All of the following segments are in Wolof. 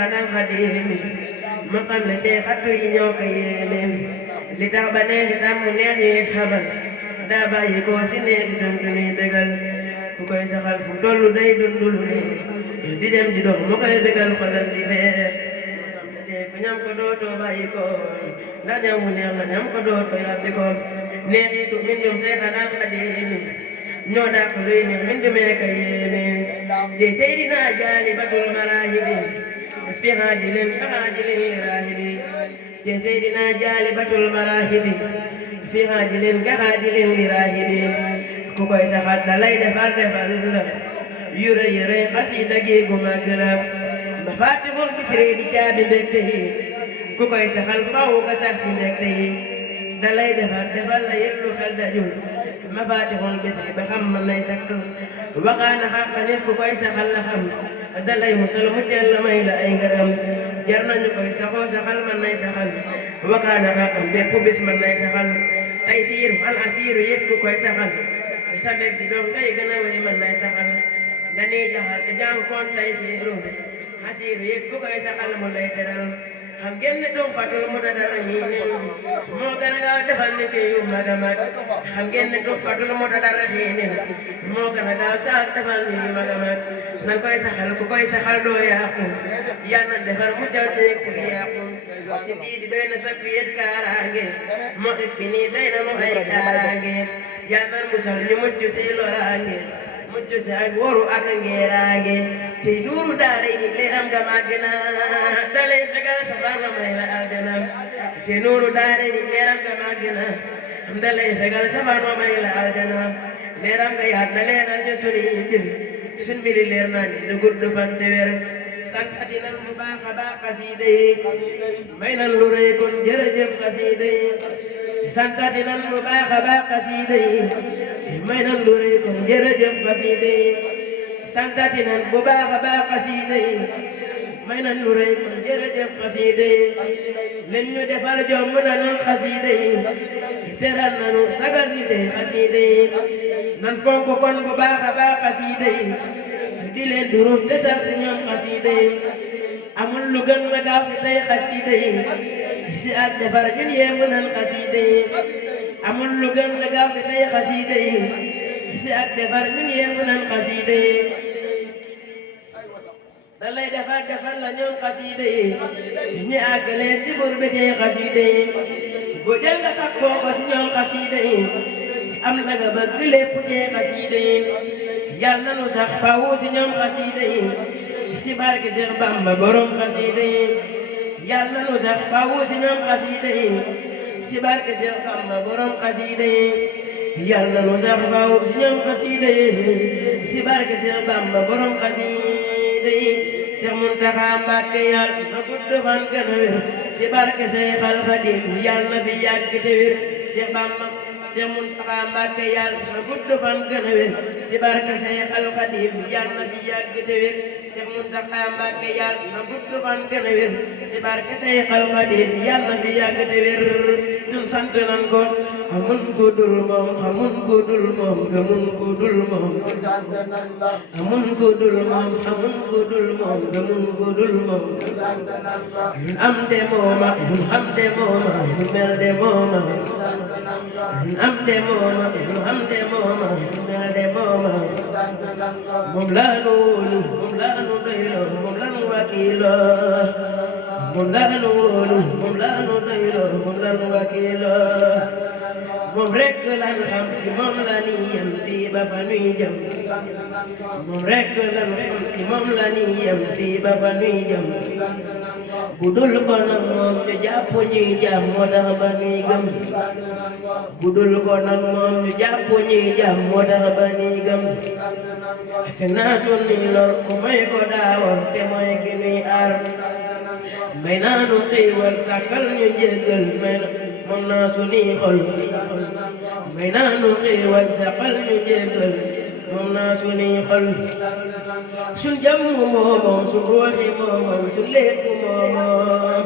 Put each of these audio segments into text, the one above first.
Seexanal Xadiim ma xam ne tey xattu yi ñoo ko yéeme li tax ba neex itam mu neex yi xamal daa bàyyi ko si neex itam du ñuy bégal ku koy saxal fu tollu day dundul ne di dem di dox mu koy bégal xolam di feex xam ne tey ku ñam ko dootoo bàyyi ko ndax ñam mu neex na ñam ko dootoo yàbbi ko neexitu mbindum Seexanal Xadiim ñoo dàq luy neex mbindumee ka yéeme te Seydina Jaalibatul Maraahibi fi haajilin ka haajilin li raahibi te Seydina Jaalibatul Maraahibi fi haajilin ka haajilin li raahibi ku koy saxal dalay defal la yu rëy rëy xasiida gi gu màgg la Mafaatihul Bichri di caabi mbégte yi ku koy saxal faw nga sax si mbégte yi dalay defal la yëpp lu xel dajul Mafaatihul Bichri ba xam mën nay saktu waxaana xàq nit ku koy saxal la xam dalay musal mu teel la may la ay ngërëm jar nañu koy saxoo saxal mën nay saxal waxaana xàqam bépp bis mën nay saxal tay siir al asiiru yëpp ku koy saxal sa mbég di doom kay gën a wéy mën nay saxal nga nii jaxal te jàng koon tay siiru asiiru yëpp ku koy saxal mu lay teral xam ngeen ne doo fatul mu dadara xiinin moo gën a gaaw defal ni kii yu mag a mag xam ngeen ne doo fatul mu dadara xiinin moo gën a gaaw sax defal ni yu mag a mag nan koy saxal ku koy saxal doo yàqu yal na defar mu jal nekk ku yàqu si bii di doy na sakku yet kaaraange moo ek fi nii day na mu ay kaaraange yal na musal ñu mucc si loraange mucc si ak woru ak ngeeraange tey nuuru daaray ni leeram ga màgg na dalay fegal safar la may la aljana tey nuuru daaray ni leeram ga màgg na dalay fegal safar la may la aljana leeram ga yaat na leeral ñu sunu mbir sun mbiri leer naa ni lu gudd fan te wér santati nan bu baax a baax xasiida yi may nan lu rëy kon jërëjëf xasiida yi santati nan bu baax a baax xasiida yi may nan lu rëy kon jërëjëf xasiida yi santati nan bu baax a baax xasiida yi may nan lu rëy kon jërëjëf xasiida yi len ñu defal jomb na nan xasiida yi teral nanu sagal ni tey xasiida yi nan fonk kon bu baax a baax xasiida yi di leen durus te sax si ñoom xasiida yi amul lu gën la gaaw fi tey xasiida yi si ak defar ñun yéemu nan xasiida yi amul lu gën la gaaw fi tey xasiida yi si ak defar ñun yéemu nan xasiida yi dalay defar la ñoom xasiida yi ñu àggale si bur bi tey xasiida yi bu jël nga takkoo ko si ñoom xasiida yi am na nga bëgg lépp tey xasiida yi yal na nu sax fawu si ñoom xasiida yi si barke Seex Bamba borom xasiida yi yal na nu sax fawu si ñoom xasiida yi si barke Seex Bamba borom xasiida yi yal na nu sax fawu si ñoom xasiida yi si barke Seex Bamba borom xasiida yi Seex Muntaxa Mbàkke yal na gudd fan gën a wér si barke Seexal Xadiim yal na fi yàgg te wér Seex Bamba Seex Muntaxa Mbàkke yal na gudd fan gën a wér si barke Seexal Xadiim yal na fi yàgg te wér Seex Muntaxa Mbàkke yal na gudd fan gën a wér si barke Seexal Xadiim yal na fi yàgg te wér ñun sant nan ko amun ku dul moom amun ku dul moom gëmun ku dul moom amun ku dul moom amun ku dul moom gëmun ku dul moom ñun am de mooma ñun am de mooma ñu mel de mooma ñun am de mooma ñu am de mooma ñu mel de mooma moom laa nu wóolu moom laa nu doyloo moom laa nu wakiiloo moom laa nu wóolu moom laa nu doyloo moom laa nu wakiiloo moom rek lan xam si moom la ni yem fii ba fa nuy jëm moom rek lan xam si moom la ni yem fii ba fa nuy jëm bu dul ko nag moom ñu jàpp ñuy jàmm moo tax ba nuy gëm bu dul ko nag moom ñu jàpp ñuy jàmm moo tax ba nuy gëm fekk naa sunu lor ku may ko daawar te mooy ki nuy aar may naa nu xiiwal sàkkal ñu jéggal may na moom naa sunu xol may naa nu xiiwal sàkkal ñu jéggal moom naa sunu xol sun jàmm moomoom su ruuxi moomoom su lépp moomoom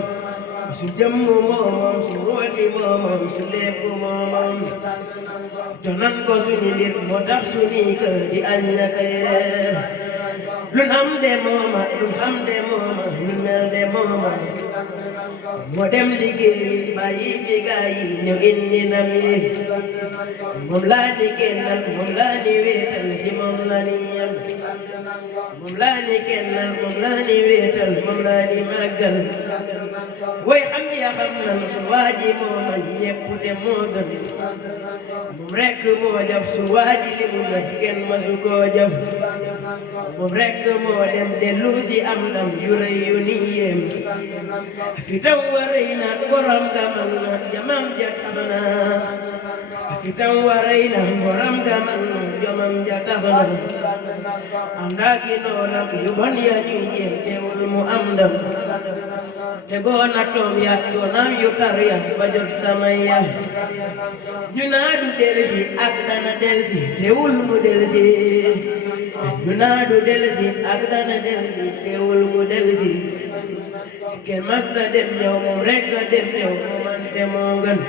su jàmm moomoom su ruuxi moomoom su lépp moomoom jox nan ko sunu mbir moo tax sunu kër di añ na kay reer lu am de mooma lu am de mooma lu mel mooma moo dem liggéey bàyyi fi gaa yi ñëw indi nam yi moom laa ni kennal moom laa ni wéetal ci moom laa ni yam moom laa ni kennal moom laa ni wéetal moom laa ni màggal way xam ya xam nan su waaji moo man ñépp te moo gën moom rekk moo jëf su waaji li mu jëf kenn masu koo jëf moom rekk moo dem dellu si am ndam yu rëy yu ni yéem fi taw wa rëy na borom gamal na jamam ja tax na fi taw wa rëy na borom gamal na jamam ja tax na àndaaki noonam yu bon ya ñuy jéem teewul mu am ndam tegoo na toom ya doonam yu tar ya ba jot samay ya ñu naa du delsi ak dana delsi teewul mu delsi ñu naa du delsi ak dana delsi teewul mu delsi kenn masta dem ñëw moom rekk dem ñëw moomante moo gën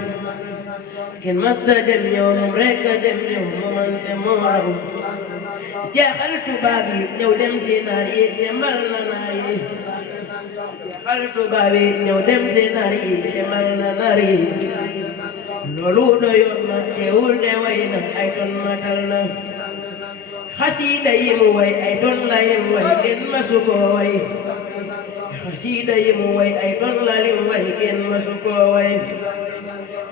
kenn masta dem ñëw moom rekk dem ñëw moomante moo raw jaaxal tubaab yi ñëw dem si naar yi sembal na naar yi jaaxal tubaab yi ñëw dem si naar yi sembal na naar yi loolu doyoon na teewul de way na ay ton matal na xasiida yi mu way ay ton la yim way kenn masu koo way xasiida yi mu way ay ton la lim way kenn masu koo way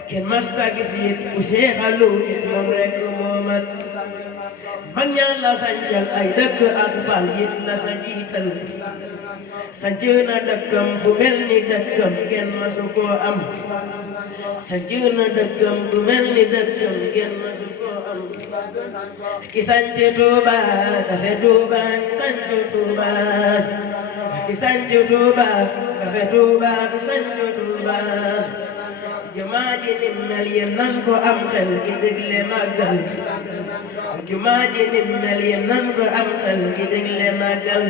kenn masta gis yit ku seexalu nit moom rekk moo mat mag ñaan la sancal ay dëkk ak pal yit la sa jiital sanc na dëkkam fu mel ni dëkkam kenn masu koo am sanc na dëkkam fu mel ni dëkkam kenn masu koo am ki sanc Tuuba kafe Tuuba sanc Tuuba ki sanc Tuuba kafe Tuuba ki sanc Tuuba jumaa ji nim mel yem nan ko am xel ki digle màggal jumaa ji nim mel yem nan ko am xel ki digle màggal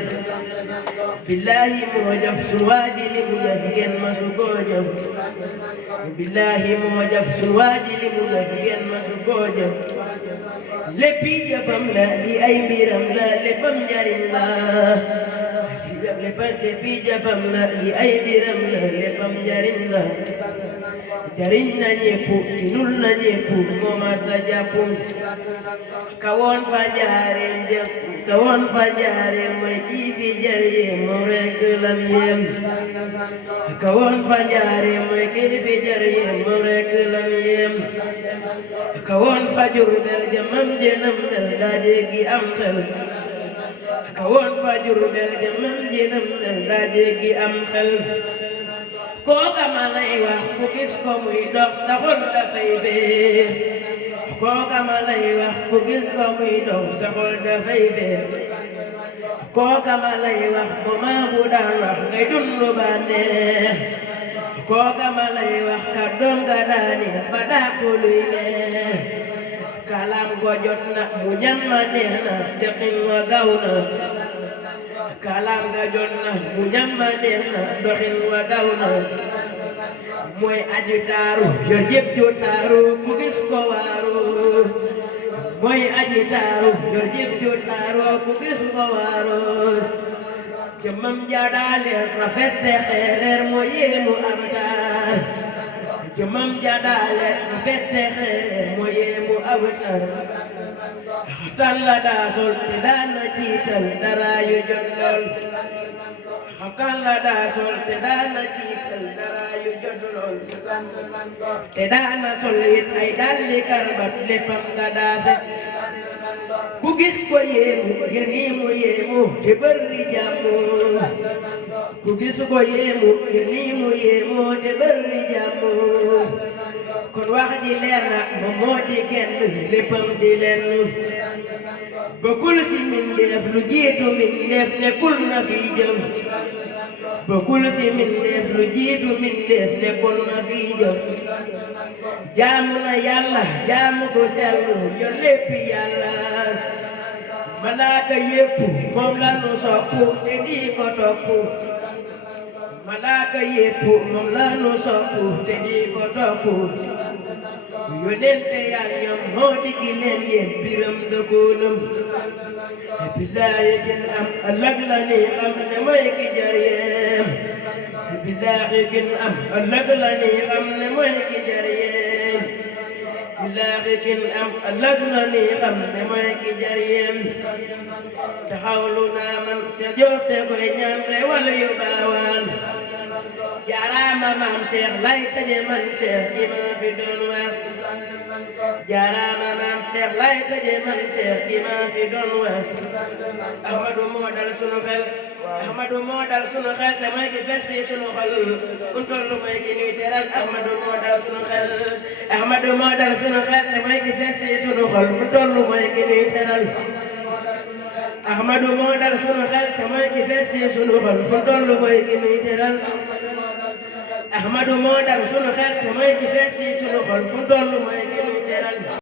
billahi moo jëf su waaji li mu jëf kenn masu koo jëf billahi moo jëf su waaji li mu jëf kenn masu koo jëf léppi jëfam la li ay mbiram la léppam njariñ la léppi jëfam la li ay mbiram la léppam njariñ la jariñ na ñépp tinul na ñépp moo mat la jàpp kawoon fa njaareem jëf kawoon fa njaareem mooy kii fi jariñee moom rekk lam yem kawoon fa njaareem mooy kii fi jariñee moom rekk lam yem kawoon fa Jurbel jëmam jënam tel daa jéggi am xel kawoon fa Jurbel jëmam jënam tel daa jéggi am xel kooka ma lay wax ku gis ko muy dox sa xol dafay feex kooka ma lay wax ku gis ko muy dox sa xol dafay feex kooka ma lay wax moment bu daan wax ngay dund bànneex kooka ma lay wax kàddoom ga daani ba dàqu luy neex kalam go jot na mu ñamma neex na deqin wa gaaw na kalam ga jot na mu ñamma neex na doxin wa gaaw na mooy aji taaru yor jëf ju taaru ku gis ko waaru mooy aji taaru yor jëf ju taaru ku gis ko waaru jëmmam ja daale rafet te xeereer moo yéemu am taar jëmmam ja daale rafet te xeereer moo yéemu am taar xaftaan la daa sol te daana jiital dara yu jot lool xaftaan la daa sol te daana jiital dara yu jot lool te daana sol it ay dalli karbat léppam nga daa set ku gis ko yéemu ngir nii mu yéemu te bëri jàmm ku gis ko yéemu ngir nii mu yéemu te bëri jàmm kon wax ji leer na moom moo di kenn léppam di lenn bokkul si mindeef lu jiitu mindeef nekkul na fi jëf bokkul si mindeef lu jiitu mindeef nekkul na fi jëf jaamu na yàlla jaamu ko sell yor léppi yàlla malaaka yépp moom la nu sopp te di ko topp malaaka yépp moom la nu sopp te di ko topp yonente yaa ñoom moo digi leen yéen biram dëkkoonam billaahi kin am ëllëg la ni xam ne mooy ki jar yéem billaahi kin am ëllëg la ni xam ne mooy ki jar yee billaahi kin am ëllëg la ni xam ne mooy ki jar yee taxawlu naa man sa jóob te koy ñaan xewal yu baawaan jaaraama maam Cheikh lay tëje man Cheikh ji ma fi doon wax jaaraama maam Cheikh lay tëje man Cheikh ji ma fi doon wax Ahmadu moo dal sunu xel Ahmadu moo dal sunu xel te mooy ki festi sunu xol fu tollu mooy ki ñuy teral Ahmadu moo dal sunu xel Ahmadu moo dal sunu xel te mooy ki festi sunu xol fu tollu mooy ki ñuy teral Ahmadu moo dal sunu xel te mooy ki festi sunu xol fu tollu mooy ki ñuy teral Ahmadu moo dal sunu xel te mooy ki festi sunu xol fu tollu mooy ki ñuy teral